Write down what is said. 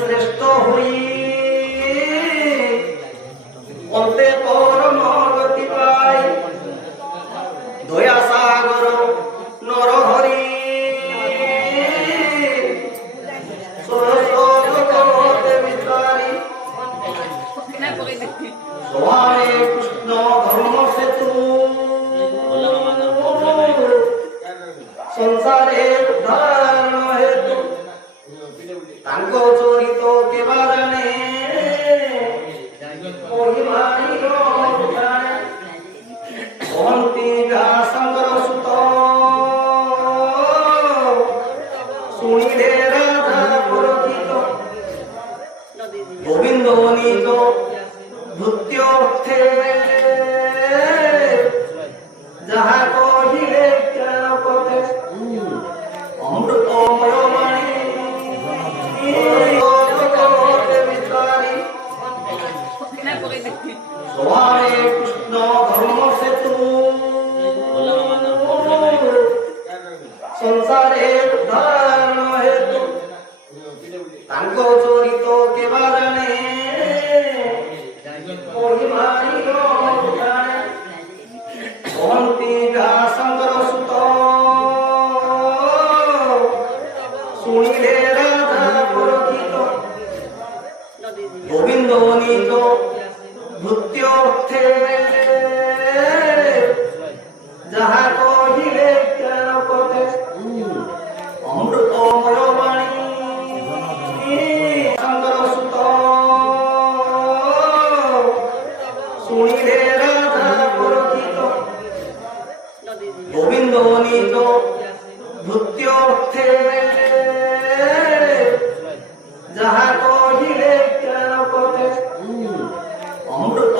শ্রেষ্ঠ হই অন্তে পরম গতি পাই দয়া সাগর নরহরি সোহানে কৃষ্ণ ধর্ম সেতু সংসারে উদ্ধার হেতু তাঙ্ক চরিত কেবা জানে অন্তি ব্যাসঙ্কর সুত শুনিলে রাধা পুরকিত গোবিন্দ নিজ ভূত্যর্থে যাহা কহিলে পথে অমৃতময় বাণী সোহানে কৃষ্ণ ধর্ম সেতু সংসারে উদ্ধার হেতু তাঙ্ক চরিত কেবা জানে অন্তি ব্যাসঙ্কর সুত শুনিলে রাধা পুরকিত গোবিন্দ নিজ ভূত্যর্থে যাহা কহিলে পথে অমৃতময় বাণী শঙ্কর সুত শুনিলে রাধা পুরকিত গোবিন্দ নিজ ভূত্যর্থে যাহা কহিলে পথে অমৃত